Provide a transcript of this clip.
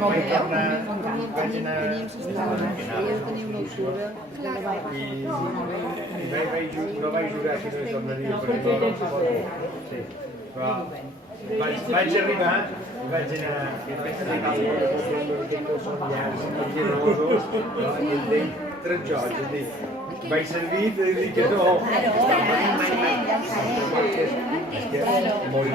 Molt bé, teníem sistema, jo tenia una altura que no vaig no vaig jugar si no hi tornaria perquè no sí. Però vaig arribar i vaig anar tres jocs i dic vaig servir i dic que no molt